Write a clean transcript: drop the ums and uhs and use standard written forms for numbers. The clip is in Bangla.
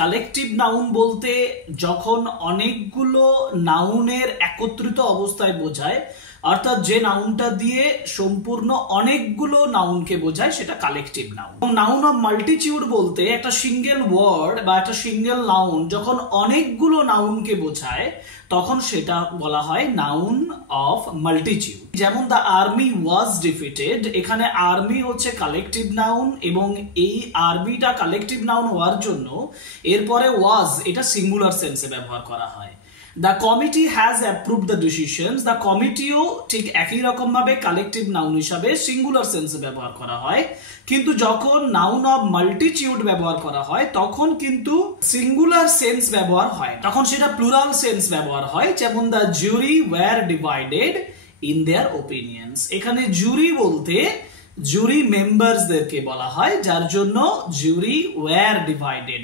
কালেকটিভ নাউন বলতে যখন অনেকগুলো নাউনের একত্রিত অবস্থায় বোঝায়, অর্থাৎ যে নাউনটা দিয়ে সম্পূর্ণ অনেকগুলো নাউনকে বোঝায় সেটা collective noun. Noun of multitude বলতে একটা সিঙ্গেল ওয়ার্ড বা একটা সিঙ্গেল নাউন যখন অনেকগুলো নাউনকে বোঝায় তখন সেটা বলা হয় নাউন অফ মাল্টিটিউড। যেমন দ্য আর্মি ওয়াজ ডিফিটেড, এখানে আর্মি হচ্ছে কালেকটিভ নাউন এবং এই আর্মিটা কালেকটিভ নাউন হওয়ার জন্য এরপরে ওয়াজ এটা সিঙ্গুলার সেন্সে ব্যবহার করা হয়। The committee has approved the decisions, the committeeও ঠিক একই রকম ভাবে কালেকটিভ নাউন হিসাবে সিঙ্গুলার সেন্সে ব্যবহার করা হয়, কিন্তু যখন নাউন অফ মাল্টিটিউড ব্যবহার করা হয় তখন কিন্তু সিঙ্গুলার সেন্স ব্যবহার হয়, তখন সেটা প্লুরাল সেন্স ব্যবহার হয়। যেমন the jury were divided in their opinions, এখানে জুরি বলতে জুরি মেম্বারসদেরকে বলা হয়, যার জন্য জুরি ওয়্যার ডিভাইডেড।